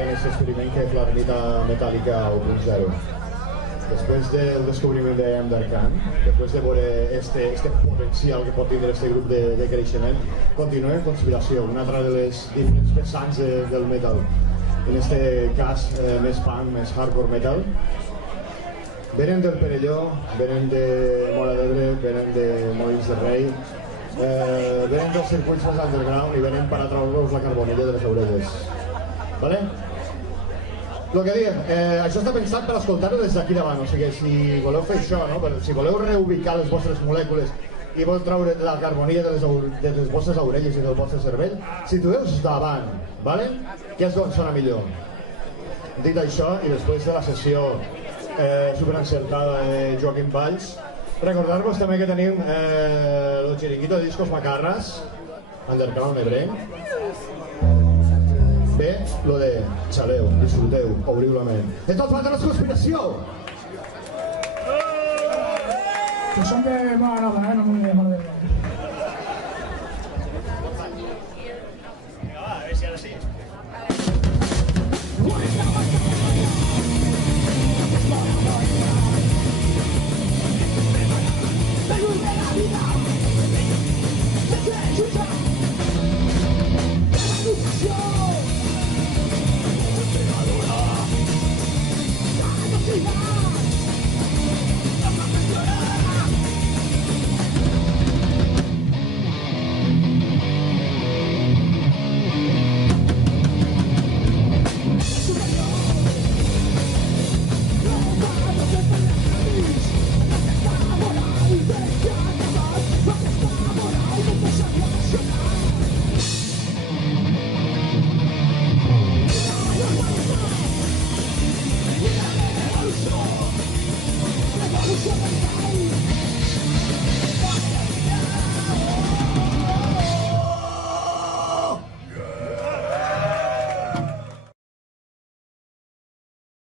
En aquest experiment que és la Ermita Metàl·lica 1.0. Després del descobriment d'Arcan, després de veure este potencial que pot tindre aquest grup de creixement, continuem Conspiració, una altra de les diferents vessants del metal. En aquest cas, més punk, més hardcore metal. Venen del Perelló, venen de Móra d'Ebre, venen de Molins de Rei, venen dels circuits més underground i venen per a treure-los la carbonilla de les orelles. Vale? El que diem, això està pensat per escoltar-ho des d'aquí davant, o sigui, si voleu fer això, no? Si voleu reubicar les vostres molècules i voleu treure la carbonilla de les vostres orelles i del vostre cervell, situeu-vos davant, vale? Que és d'on sona millor. Dit això, i després de la sessió superencertada de Joaquim Valls, recordar-vos també que tenim el xiringuito de discos macarras, underground ebrenc. Bé, lo de xaleu, disfruteu, obriu la ment. De tots vosaltres, Conspiració! Que són de mala nota, no m'ho